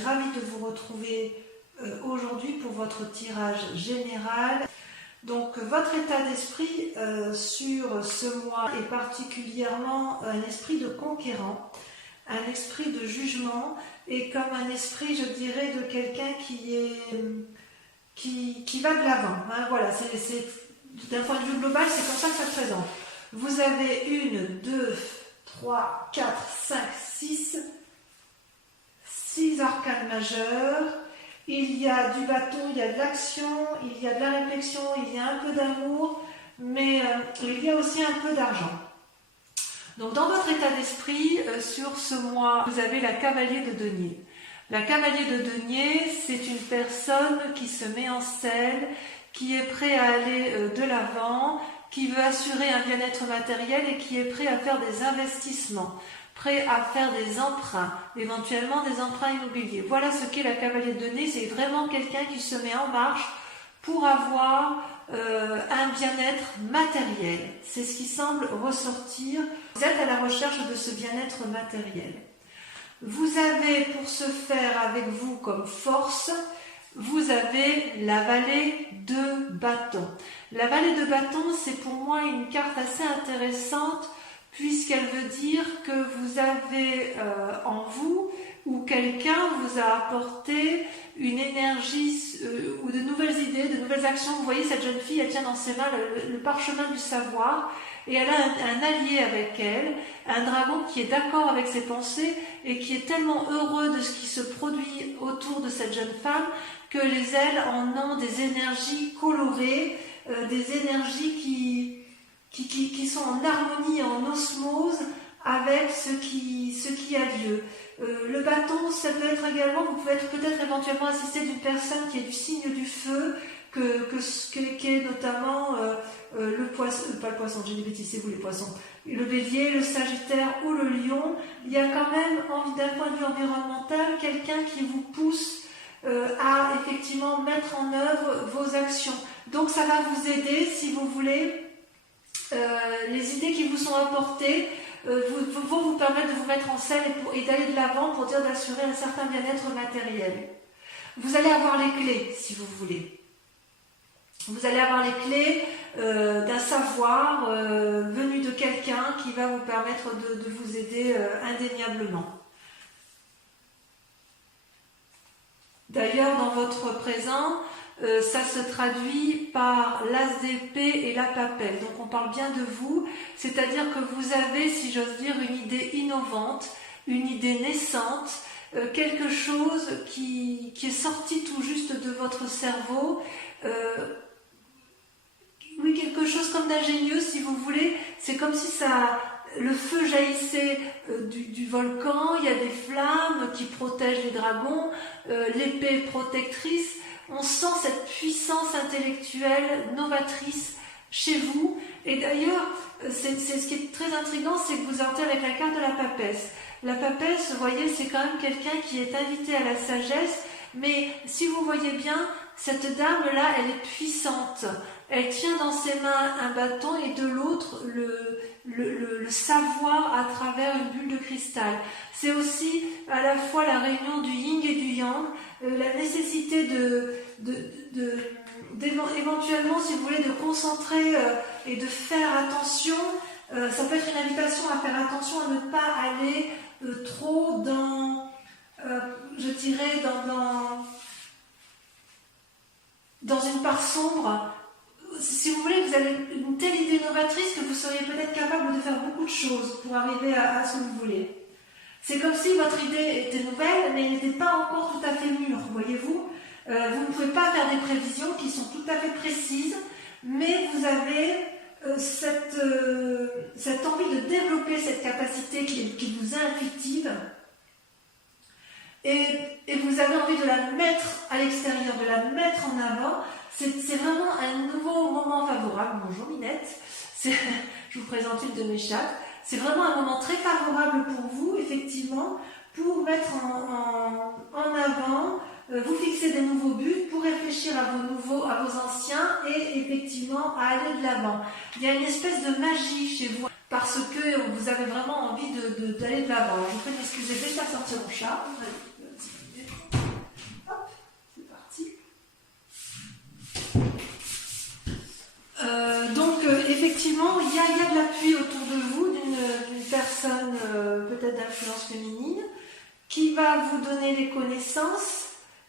suis ravie de vous retrouver aujourd'hui pour votre tirage général. Donc votre état d'esprit sur ce mois est particulièrement un esprit de conquérant, un esprit de jugement et comme un esprit, je dirais, de quelqu'un qui va de l'avant. Hein, voilà, d'un point de vue global, c'est comme ça que ça se présente. Vous avez 1, 2, 3, 4, 5, 6 arcanes majeurs. Il y a du bâton, il y a de l'action, il y a de la réflexion, il y a un peu d'amour, mais il y a aussi un peu d'argent. Donc dans votre état d'esprit, sur ce mois, vous avez la cavalier de denier. La cavalier de denier, c'est une personne qui se met en selle, qui est prêt à aller de l'avant, qui veut assurer un bien-être matériel et qui est prêt à faire des investissements, prêt à faire des emprunts, éventuellement des emprunts immobiliers. Voilà ce qu'est la cavalier de denier, c'est vraiment quelqu'un qui se met en marche pour avoir un bien-être matériel. C'est ce qui semble ressortir. Vous êtes à la recherche de ce bien-être matériel. Vous avez pour ce faire avec vous comme force, vous avez la vallée de bâton. La vallée de bâton, c'est pour moi une carte assez intéressante puisqu'elle veut dire que vous avez en vous ou quelqu'un vous a apporté une énergie ou de nouvelles idées, de nouvelles actions. Vous voyez, cette jeune fille, elle tient dans ses mains le parchemin du savoir et elle a un allié avec elle, un dragon qui est d'accord avec ses pensées et qui est tellement heureux de ce qui se produit autour de cette jeune femme que les ailes en ont des énergies colorées, des énergies qui sont en harmonie, en osmose avec ce qui a lieu. Le bâton, ça peut être également, vous pouvez être peut-être éventuellement assisté d'une personne qui est du signe du feu, qui est notamment le poisson, pas le poisson, j'ai des bêtises, c'est vous les poissons, le bélier, le sagittaire ou le lion. Il y a quand même, d'un point de vue environnemental, quelqu'un qui vous pousse à effectivement mettre en œuvre vos actions. Donc ça va vous aider, si vous voulez, les idées qui vous sont apportées vont vous permettre de vous mettre en selle et d'aller de l'avant pour dire d'assurer un certain bien-être matériel. Vous allez avoir les clés, si vous voulez. Vous allez avoir les clés d'un savoir venu de quelqu'un qui va vous permettre de vous aider indéniablement. D'ailleurs, dans votre présent, ça se traduit par l'as d'épée et la papelle. Donc on parle bien de vous, c'est-à-dire que vous avez, si j'ose dire, une idée innovante, une idée naissante, quelque chose qui est sorti tout juste de votre cerveau. Oui, quelque chose comme d'ingénieux, si vous voulez. C'est comme si le feu jaillissait du volcan, il y a des flammes qui protègent les dragons, l'épée protectrice. On sent cette puissance intellectuelle novatrice chez vous. Et d'ailleurs, c'est ce qui est très intriguant, c'est que vous entrez avec la carte de la papesse. La papesse, vous voyez, c'est quand même quelqu'un qui est invité à la sagesse, mais si vous voyez bien, cette dame-là, elle est puissante. Elle tient dans ses mains un bâton et de l'autre le savoir à travers une bulle de cristal. C'est aussi à la fois la réunion du yin et du yang, la nécessité éventuellement, si vous voulez, de concentrer et de faire attention. Ça peut être une invitation à faire attention à ne pas aller trop dans, je dirais, dans une part sombre. Si vous voulez, vous avez une telle idée novatrice que vous seriez peut-être capable de faire beaucoup de choses pour arriver à ce que vous voulez. C'est comme si votre idée était nouvelle, mais elle n'était pas encore tout à fait mûre, voyez-vous. Vous ne pouvez pas faire des prévisions qui sont tout à fait précises, mais vous avez cette envie de développer cette capacité qui vous est intuitive, et vous avez envie de la mettre à l'extérieur, de la mettre en avant. C'est vraiment un nouveau moment favorable. Bonjour Minette, je vous présente une de mes chattes. C'est vraiment un moment très favorable pour vous, effectivement, pour mettre en avant, vous fixer des nouveaux buts, pour réfléchir à vos anciens et effectivement à aller de l'avant. Il y a une espèce de magie chez vous parce que vous avez vraiment envie d'aller de l'avant. Je vous prie de m'excuser, je vais faire sortir mon chat. Effectivement, il y a de l'appui autour de vous d'une personne peut-être d'influence féminine qui va vous donner les connaissances.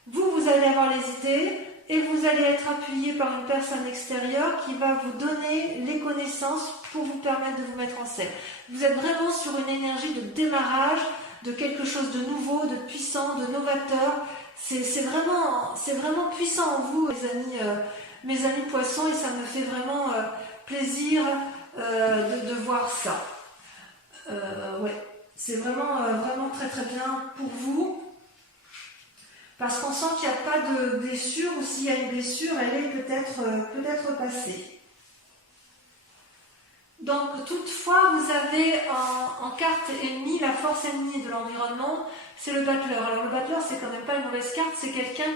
Vous allez avoir les idées et vous allez être appuyé par une personne extérieure qui va vous donner les connaissances pour vous permettre de vous mettre en scène. Vous êtes vraiment sur une énergie de démarrage, de quelque chose de nouveau, de puissant, de novateur. C'est vraiment puissant en vous, mes amis poissons, et ça me fait vraiment plaisir de voir ça. Ouais, c'est vraiment très très bien pour vous, parce qu'on sent qu'il n'y a pas de blessure, ou s'il y a une blessure, elle est peut-être passée. Donc toutefois, vous avez en carte ennemie, la force ennemie de l'environnement, c'est le battleur. Alors le battleur, c'est quand même pas une mauvaise carte, c'est quelqu'un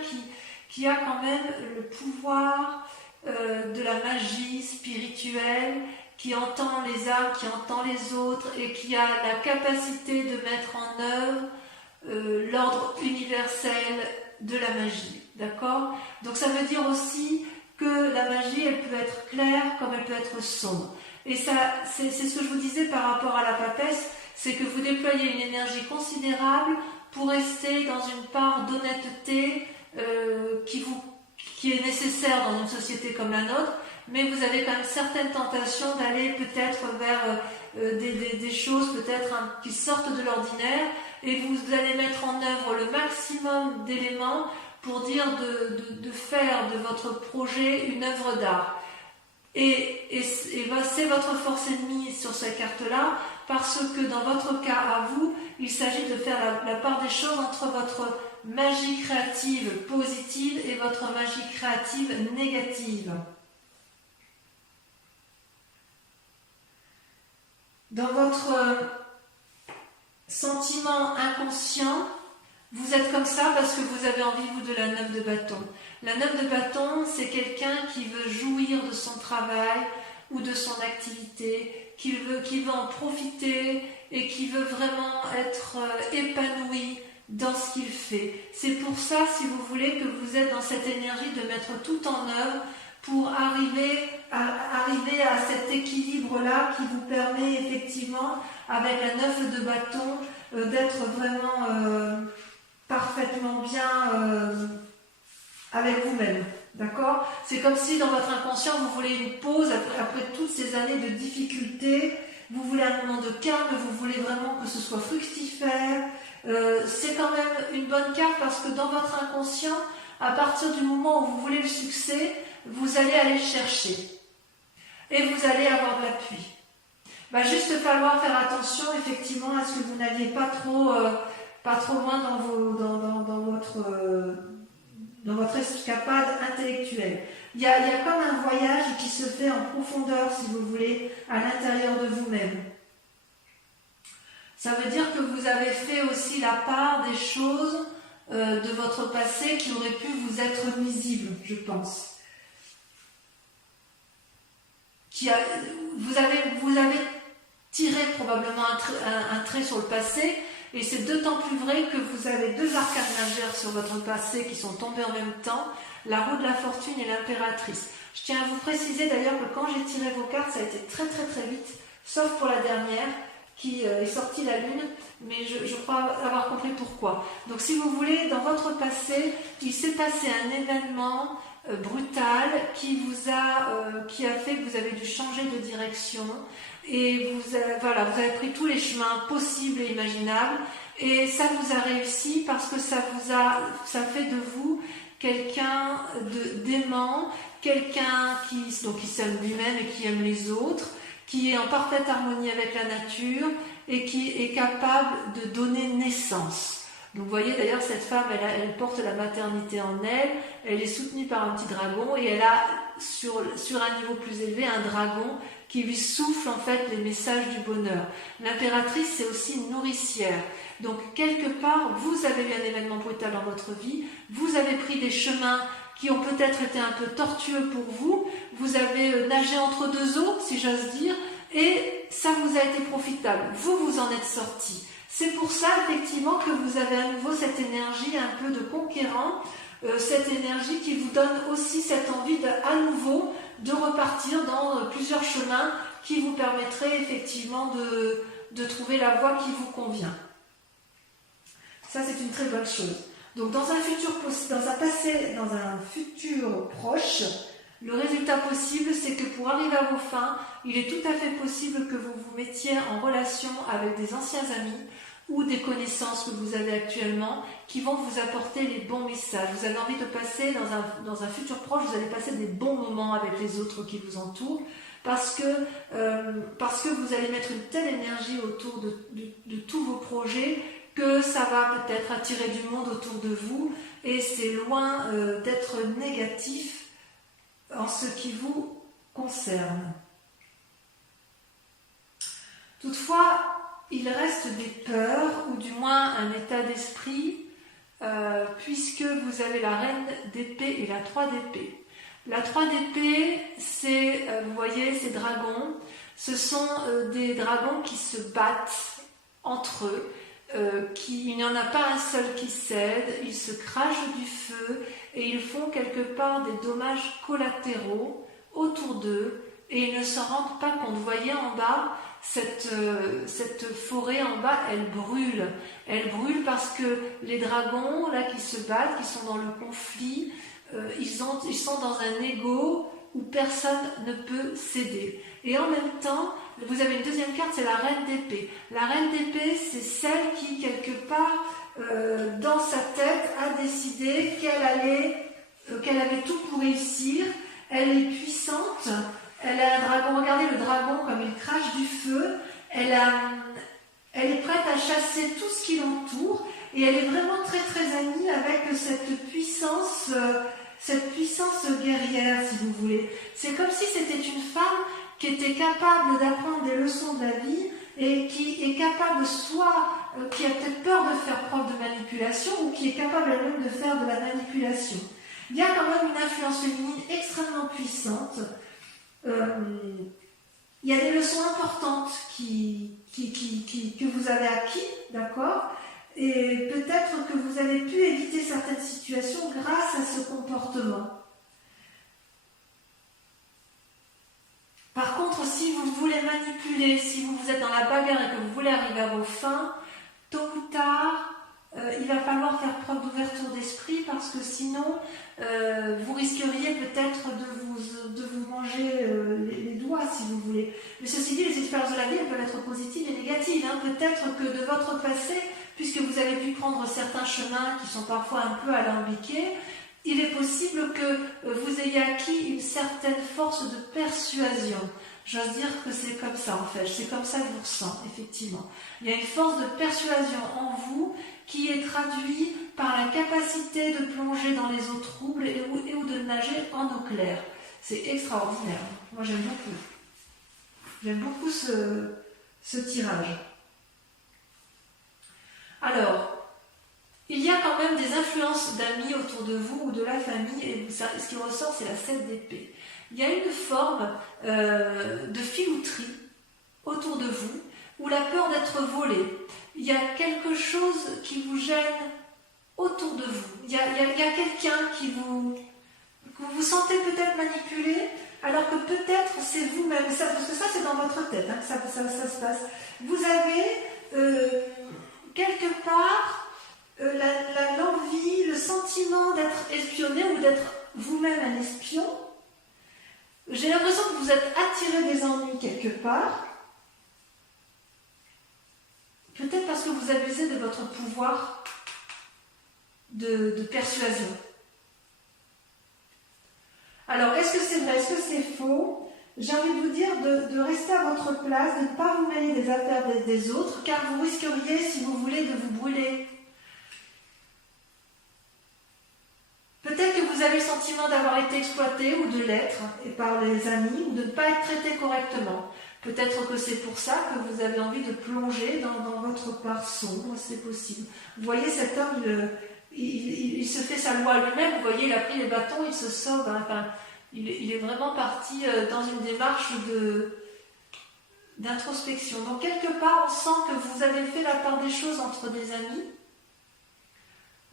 qui a quand même le pouvoir de la magie spirituelle, qui entend les âmes, qui entend les autres, et qui a la capacité de mettre en œuvre l'ordre universel de la magie. D'accord? Donc ça veut dire aussi que la magie, elle peut être claire comme elle peut être sombre. Et ça, c'est ce que je vous disais par rapport à la papesse, c'est que vous déployez une énergie considérable pour rester dans une part d'honnêteté qui est nécessaire dans une société comme la nôtre, mais vous avez quand même certaines tentations d'aller peut-être vers des choses peut-être qui sortent de l'ordinaire, et vous allez mettre en œuvre le maximum d'éléments pour dire de faire de votre projet une œuvre d'art. Et c'est votre force ennemie sur cette carte-là, parce que dans votre cas à vous, il s'agit de faire la part des choses entre votre magie créative positive et votre magie créative négative. Dans votre sentiment inconscient, vous êtes comme ça parce que vous avez envie, vous, de la 9 de bâton. La 9 de bâton, c'est quelqu'un qui veut jouir de son travail ou de son activité, qui veut en profiter et qui veut vraiment être épanoui dans ce qu'il fait. C'est pour ça, si vous voulez, que vous êtes dans cette énergie de mettre tout en œuvre pour arriver à cet équilibre-là qui vous permet effectivement, avec la 9 de bâton, d'être vraiment parfaitement bien avec vous-même. D'accord? C'est comme si dans votre inconscient, vous voulez une pause après toutes ces années de difficultés. Vous voulez un moment de calme, vous voulez vraiment que ce soit fructifère. C'est quand même une bonne carte parce que dans votre inconscient, à partir du moment où vous voulez le succès, vous allez aller le chercher. Et vous allez avoir de l'appui. Va juste falloir faire attention effectivement à ce que vous n'alliez pas trop loin dans votre escapade intellectuelle. Il y a comme un voyage qui se fait en profondeur, si vous voulez, à l'intérieur de vous-même. Ça veut dire que vous avez fait aussi la part des choses de votre passé qui auraient pu vous être nuisibles, je pense. Vous avez tiré probablement un trait sur le passé, et c'est d'autant plus vrai que vous avez deux arcanes majeures sur votre passé qui sont tombés en même temps, la roue de la fortune et l'impératrice. Je tiens à vous préciser d'ailleurs que quand j'ai tiré vos cartes, ça a été très très très vite, sauf pour la dernière qui est sortie la lune, mais je crois avoir compris pourquoi. Donc si vous voulez, dans votre passé, il s'est passé un événement brutal qui a fait que vous avez dû changer de direction, et vous avez pris tous les chemins possibles et imaginables, et ça vous a réussi parce que ça fait de vous quelqu'un d'aimant, quelqu'un qui s'aime lui-même et qui aime les autres, qui est en parfaite harmonie avec la nature et qui est capable de donner naissance. Donc vous voyez d'ailleurs cette femme, elle porte la maternité en elle est soutenue par un petit dragon, et elle a sur un niveau plus élevé un dragon qui lui souffle en fait les messages du bonheur. L'impératrice, c'est aussi une nourricière. Donc quelque part, vous avez eu un événement brutal dans votre vie, vous avez pris des chemins qui ont peut-être été un peu tortueux pour vous, vous avez nagé entre deux eaux, si j'ose dire, et ça vous a été profitable. Vous en êtes sorti. C'est pour ça, effectivement, que vous avez à nouveau cette énergie un peu de conquérant, cette énergie qui vous donne aussi cette envie à nouveau de repartir dans plusieurs chemins qui vous permettraient effectivement de trouver la voie qui vous convient. Ça, c'est une très bonne chose. Donc, dans un futur proche, le résultat possible, c'est que pour arriver à vos fins, il est tout à fait possible que vous vous mettiez en relation avec des anciens amis ou des connaissances que vous avez actuellement qui vont vous apporter les bons messages. Vous avez envie de passer dans un futur proche, vous allez passer des bons moments avec les autres qui vous entourent parce que vous allez mettre une telle énergie autour de tous vos projets que ça va peut-être attirer du monde autour de vous et c'est loin d'être négatif en ce qui vous concerne. Toutefois, il reste des peurs, ou du moins un état d'esprit, puisque vous avez la reine d'épée et la 3 d'épée. La 3 d'épée, c'est, vous voyez, ces dragons, ce sont des dragons qui se battent entre eux, il n'y en a pas un seul qui cède, ils se crachent du feu et ils font quelque part des dommages collatéraux autour d'eux et ils ne s'en rendent pas compte. Vous voyez en bas, cette forêt en bas, elle brûle. Elle brûle parce que les dragons là qui se battent, qui sont dans le conflit, ils sont dans un ego où personne ne peut céder. Et en même temps, vous avez une deuxième carte, c'est la reine d'épée. La reine d'épée, c'est celle qui, quelque part, dans sa tête, a décidé qu'elle avait tout pour réussir. Elle est puissante, elle a un dragon. Regardez le dragon comme il crache du feu. Elle est prête à chasser tout ce qui l'entoure. Et elle est vraiment très très amie avec cette puissance guerrière, si vous voulez. C'est comme si c'était une femme qui était capable d'apprendre des leçons de la vie et qui est capable qui a peut-être peur de faire preuve de manipulation ou qui est capable elle-même de faire de la manipulation. Il y a quand même une influence féminine extrêmement puissante. Il y a des leçons importantes que vous avez acquis, d'accord ? Et peut-être que vous avez pu éviter certaines situations grâce à ce comportement. Par contre, si vous voulez manipuler, si vous êtes dans la bagarre et que vous voulez arriver à vos fins, tôt ou tard, il va falloir faire preuve d'ouverture d'esprit parce que sinon, vous risqueriez peut-être de vous manger les doigts, si vous voulez. Mais ceci dit, les expériences de la vie, elles peuvent être positives et négatives. Peut-être que de votre passé, puisque vous avez pu prendre certains chemins qui sont parfois un peu alambiqués, il est possible que vous ayez acquis une certaine force de persuasion. J'ose dire que c'est comme ça en fait, c'est comme ça que je vous ressens, effectivement. Il y a une force de persuasion en vous qui est traduite par la capacité de plonger dans les eaux troubles et ou de nager en eau claire. C'est extraordinaire. Moi j'aime beaucoup. J'aime beaucoup ce tirage. Alors, il y a quand même des influences d'amis autour de vous ou de la famille, et ce qui ressort, c'est la 7 d'épée. Il y a une forme de filouterie autour de vous, ou la peur d'être volé. Il y a quelque chose qui vous gêne autour de vous. Il y a quelqu'un que vous sentez peut-être manipulé, alors que peut-être c'est vous-même. Parce que ça, c'est dans votre tête que ça se passe. Vous avez quelque part l'envie, le sentiment d'être espionné ou d'être vous-même un espion. J'ai l'impression que vous êtes attiré des ennuis quelque part. Peut-être parce que vous abusez de votre pouvoir de persuasion. Alors, est-ce que c'est vrai, est-ce que c'est faux ? J'ai envie de vous dire de rester à votre place, de ne pas vous mêler des affaires des autres, car vous risqueriez, si vous voulez, de vous brûler. Peut-être que vous avez le sentiment d'avoir été exploité ou de l'être, et par les amis, ou de ne pas être traité correctement. Peut-être que c'est pour ça que vous avez envie de plonger dans votre part sombre, c'est possible. Vous voyez, cet homme, il se fait sa loi lui-même, vous voyez, il a pris les bâtons, il se sauve, enfin, il est vraiment parti dans une démarche d'introspection. Donc quelque part, on sent que vous avez fait la part des choses entre des amis.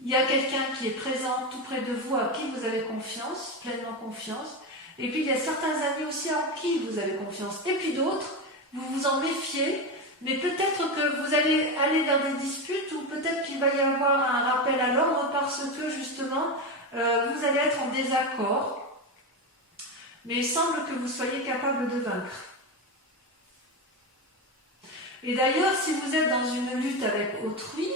Il y a quelqu'un qui est présent tout près de vous, à qui vous avez confiance, pleinement confiance. Et puis il y a certains amis aussi en qui vous avez confiance. Et puis d'autres, vous vous en méfiez, mais peut-être que vous allez aller vers des disputes ou peut-être qu'il va y avoir un rappel à l'ordre parce que justement, vous allez être en désaccord. Mais il semble que vous soyez capable de vaincre. Et d'ailleurs, si vous êtes dans une lutte avec autrui,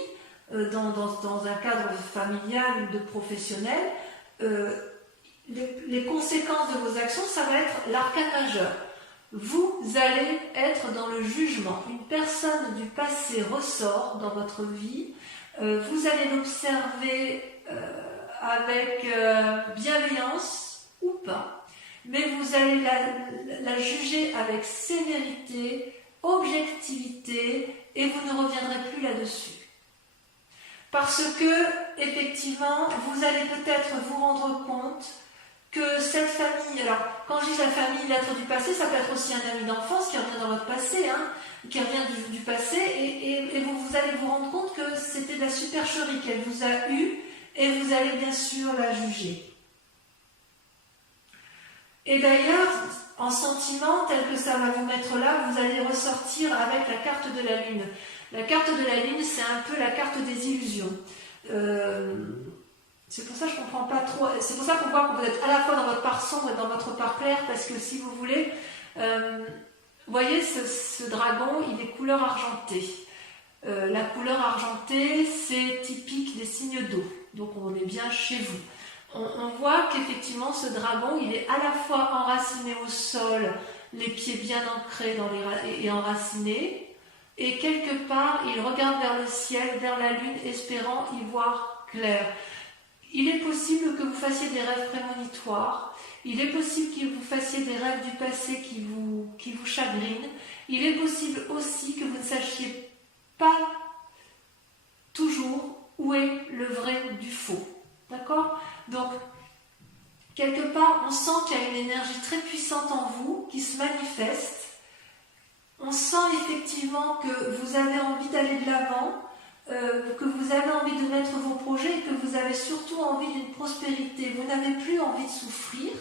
dans un cadre familial ou de professionnel, les conséquences de vos actions, ça va être l'arcane majeur. Vous allez être dans le jugement. Une personne du passé ressort dans votre vie. Vous allez l'observer avec bienveillance ou pas. Mais vous allez la juger avec sévérité, objectivité, et vous ne reviendrez plus là-dessus. Parce que, effectivement, vous allez peut-être vous rendre compte que cette famille, alors quand je dis la famille, l'être du passé, ça peut être aussi un ami d'enfance qui revient dans votre passé, qui revient du passé, et vous allez vous rendre compte que c'était de la supercherie qu'elle vous a eue, et vous allez bien sûr la juger. Et d'ailleurs, en sentiment, tel que ça va vous mettre là, vous allez ressortir avec la carte de la Lune. La carte de la Lune, c'est un peu la carte des illusions. C'est pour ça que je ne comprends pas trop. C'est pour ça qu'on voit que vous êtes à la fois dans votre part sombre et dans votre part claire, parce que si vous voulez, vous voyez, ce dragon, il est couleur argentée. La couleur argentée, c'est typique des signes d'eau. Donc on est bien chez vous. On voit qu'effectivement ce dragon, il est à la fois enraciné au sol, les pieds bien ancrés et enracinés, et quelque part il regarde vers le ciel, vers la lune, espérant y voir clair. Il est possible que vous fassiez des rêves prémonitoires, il est possible que vous fassiez des rêves du passé qui vous chagrinent, il est possible aussi que vous ne sachiez pas toujours où est le vrai du faux. D'accord ? Donc, quelque part, on sent qu'il y a une énergie très puissante en vous qui se manifeste. On sent effectivement que vous avez envie d'aller de l'avant, que vous avez envie de mettre vos projets et que vous avez surtout envie d'une prospérité. Vous n'avez plus envie de souffrir.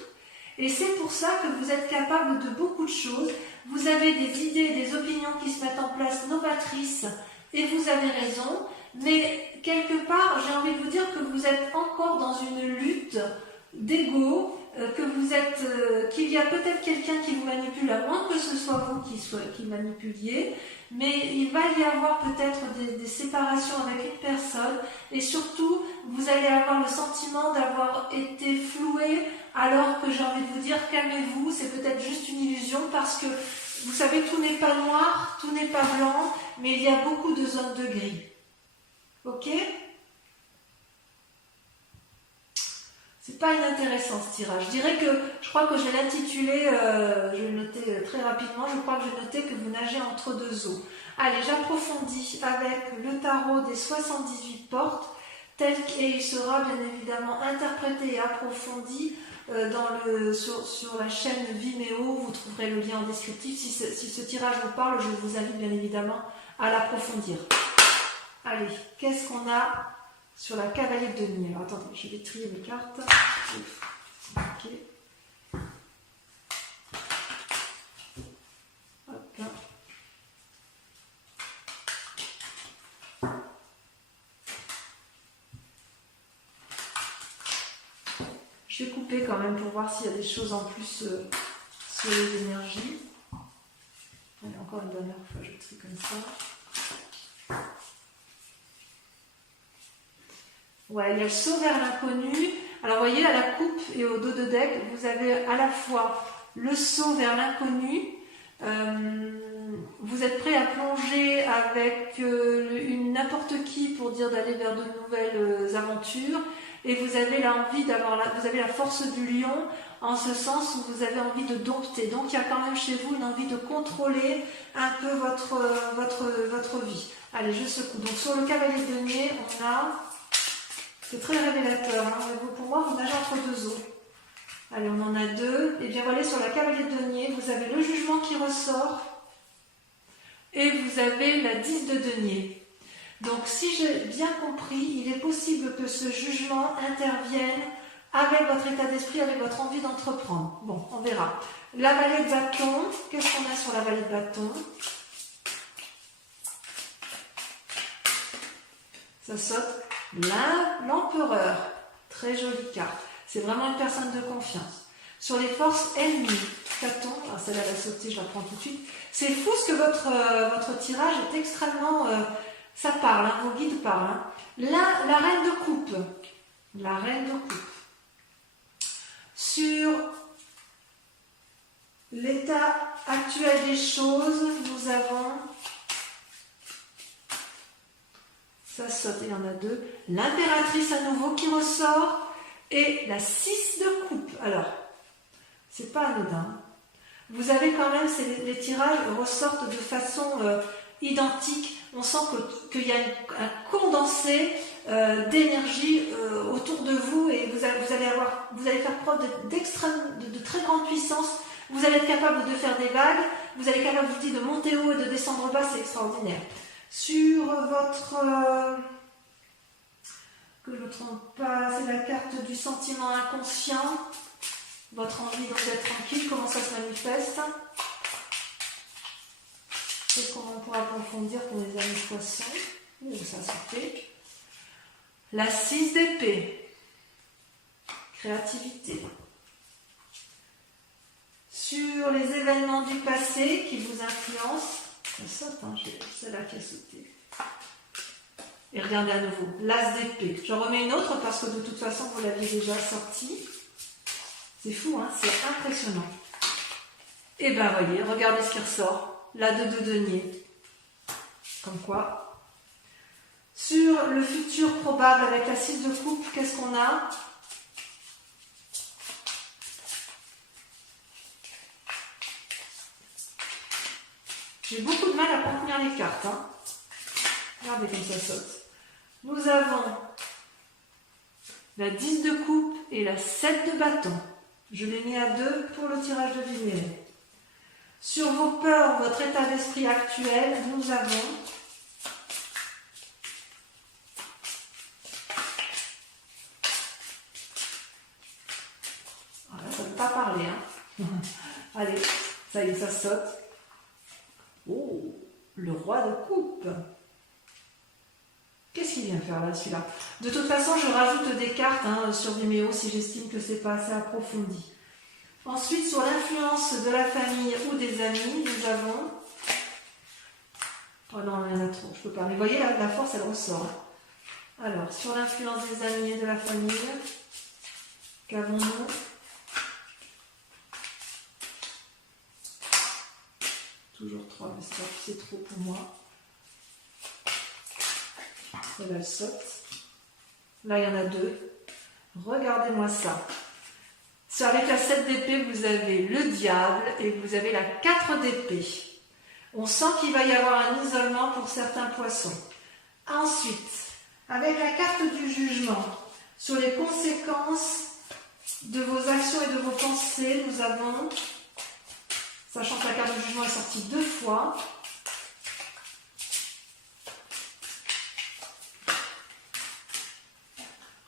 Et c'est pour ça que vous êtes capable de beaucoup de choses. Vous avez des idées, des opinions qui se mettent en place novatrices et vous avez raison. Mais quelque part, j'ai envie de vous dire que vous êtes encore dans une lutte d'ego, qu'il y a peut-être quelqu'un qui vous manipule, à moins que ce soit vous qui manipuliez, mais il va y avoir peut-être des séparations avec une personne, et surtout, vous allez avoir le sentiment d'avoir été floué, alors que j'ai envie de vous dire, calmez-vous, c'est peut-être juste une illusion, parce que, vous savez, tout n'est pas noir, tout n'est pas blanc, mais il y a beaucoup de zones de gris. Ok ? C'est pas inintéressant ce tirage. Je crois que je vais l'intituler, je vais le noter très rapidement, je crois que je vais noter que vous nagez entre deux eaux. Allez, j'approfondis avec le tarot des 78 portes, tel qu'il sera bien évidemment interprété et approfondi sur la chaîne Vimeo. Vous trouverez le lien en descriptif. Si ce tirage vous parle, je vous invite bien évidemment à l'approfondir. Allez, qu'est-ce qu'on a sur la cavalier de denier? Alors attendez, je vais trier mes cartes. Ok. Hop. Je vais couper quand même pour voir s'il y a des choses en plus sur les énergies. Allez, encore une dernière fois, je trie comme ça. Ouais, il y a le saut vers l'inconnu. Alors, vous voyez, à la coupe et au dos de deck, vous avez à la fois le saut vers l'inconnu. Vous êtes prêt à plonger avec n'importe qui pour dire d'aller vers de nouvelles aventures. Et vous avez vous avez la force du lion, en ce sens où vous avez envie de dompter. Donc, il y a quand même chez vous une envie de contrôler un peu votre vie. Allez, je secoue. Donc, sur le cavalier de denier, on a... C'est très révélateur. Hein. Pour moi, vous nagez entre deux eaux. Allez, on en a deux. Et bien voilà, sur la cavalier de denier, vous avez le jugement qui ressort. Et vous avez la 10 de denier. Donc, si j'ai bien compris, il est possible que ce jugement intervienne avec votre état d'esprit, avec votre envie d'entreprendre. Bon, on verra. La vallée de bâton, qu'est-ce qu'on a sur la vallée de bâton? Ça saute l'empereur. Très jolie carte. C'est vraiment une personne de confiance. Sur les forces ennemies, Caton, alors celle-là va sauter, je la prends tout de suite. C'est fou ce que votre tirage est extrêmement... ça parle, hein, vos guides parlent. Hein. Là, la reine de coupe. La reine de coupe. Sur l'état actuel des choses, nous avons... Ça saute, il y en a deux. L'impératrice à nouveau qui ressort. Et la 6 de coupe. Alors, c'est pas anodin. Vous avez quand même, les tirages ressortent de façon identique. On sent qu'il y a un condensé d'énergie autour de vous et vous allez faire preuve de très grande puissance. Vous allez être capable de faire des vagues. Vous allez être capable, je vous dis, de monter haut et de descendre bas. C'est extraordinaire. Sur votre... que je ne me trompe pas, c'est la carte du sentiment inconscient. Votre envie donc d'être tranquille, comment ça se manifeste? Et comment on pourra approfondir pour les amis poissons? Où ça se fait? La 6 d'épée. Créativité. Sur les événements du passé qui vous influencent. Ça saute, hein, c'est là qui a sauté. Et regardez à nouveau, l'as d'épée. J'en remets une autre parce que de toute façon, vous l'aviez déjà sortie. C'est fou, hein, c'est impressionnant. Et ben voyez, regardez ce qui ressort. La 2 de denier. Comme quoi. Sur le futur probable avec la 6 de coupe, qu'est-ce qu'on a? J'ai beaucoup de mal à contenir les cartes. Hein. Regardez comme ça saute. Nous avons la 10 de coupe et la 7 de bâton. Je l'ai mis à 2 pour le tirage de lumière. Sur vos peurs, votre état d'esprit actuel, nous avons voilà, ça ne veut pas parler. Hein. Allez, ça y est, ça saute. Oh, le roi de coupe. Qu'est-ce qu'il vient faire là, celui-là? De toute façon, je rajoute des cartes hein, sur Vimeo si j'estime que c'est pas assez approfondi. Ensuite, sur l'influence de la famille ou des amis, nous avons... Oh non, il y en a trop, je peux pas. Mais vous voyez, la force, elle ressort. Alors, sur l'influence des amis et de la famille, qu'avons-nous? Toujours 3, mais c'est trop pour moi. Celle-là, elle saute. Là, il y en a 2. Regardez-moi ça. Avec la 7 d'épée, vous avez le diable et vous avez la 4 d'épée. On sent qu'il va y avoir un isolement pour certains poissons. Ensuite, avec la carte du jugement, sur les conséquences de vos actions et de vos pensées, nous avons, sachant que la carte du jugement est sortie 2 fois,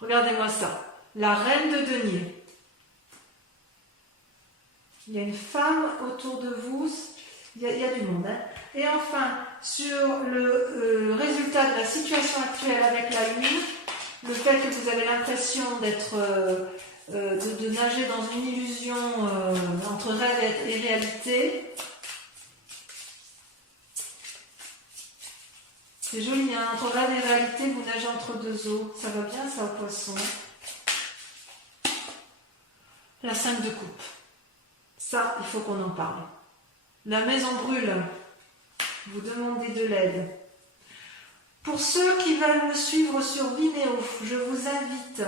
regardez-moi ça, la reine de denier. Il y a une femme autour de vous, il y a du monde. Hein. Et enfin, sur le résultat de la situation actuelle avec la Lune, le fait que vous avez l'impression d'être, de nager dans une illusion entre rêve et réalité, c'est joli, hein, entre rêve et réalité, vous nagez entre deux eaux. Ça va bien ça au poisson. La 5 de coupe. Ça, il faut qu'on en parle. La maison brûle. Vous demandez de l'aide. Pour ceux qui veulent me suivre sur Vimeo, je vous invite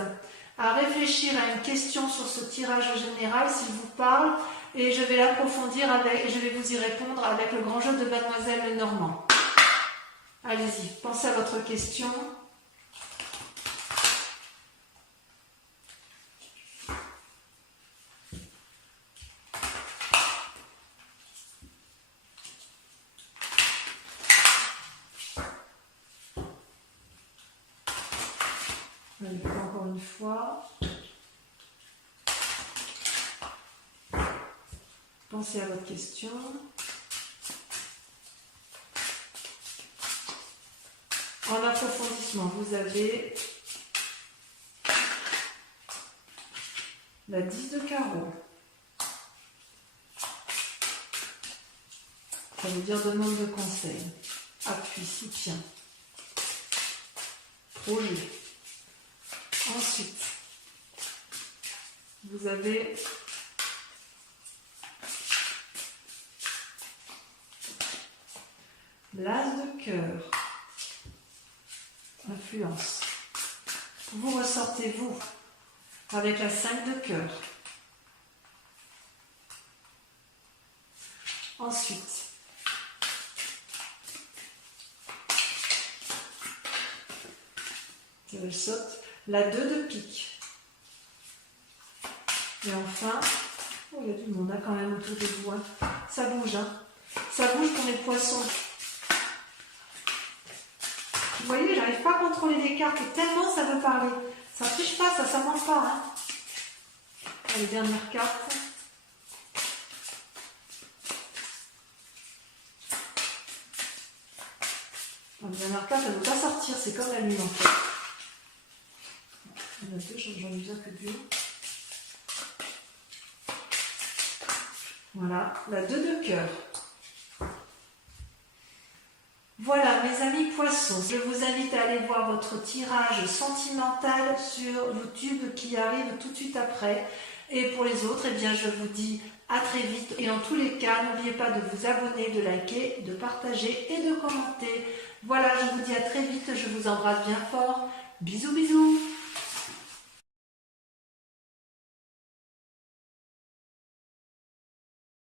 à réfléchir à une question sur ce tirage général, s'il vous parle, et je vais l'approfondir je vais vous y répondre avec le grand jeu de Mademoiselle Lenormand. Allez-y, pensez à votre question. Encore une fois. pensez à votre question. En approfondissement, vous avez la 10 de carreau. Ça veut dire demande de conseil, appui, soutien, projet. Ensuite, vous avez l'as de cœur, influence. Vous ressortez vous avec la 5 de cœur. Ensuite, je saute la 2 de pique. Et enfin, oh, il y a du monde quand même autour de vous. Hein. Ça bouge, hein. Ça bouge pour les poissons. Vous voyez, j'arrive pas à contrôler les cartes tellement ça veut parler. Ça ne touche pas, ça mange pas. Hein. Les dernières cartes. La dernière carte, elle ne veut pas sortir, c'est comme la lune en fait. Il y en a deux, j'en ai déjà que deux. Voilà, la 2 de cœur. Voilà, mes amis poissons, je vous invite à aller voir votre tirage sentimental sur YouTube qui arrive tout de suite après. Et pour les autres, eh bien, je vous dis à très vite. Et en tous les cas, n'oubliez pas de vous abonner, de liker, de partager et de commenter. Voilà, je vous dis à très vite, je vous embrasse bien fort. Bisous, bisous.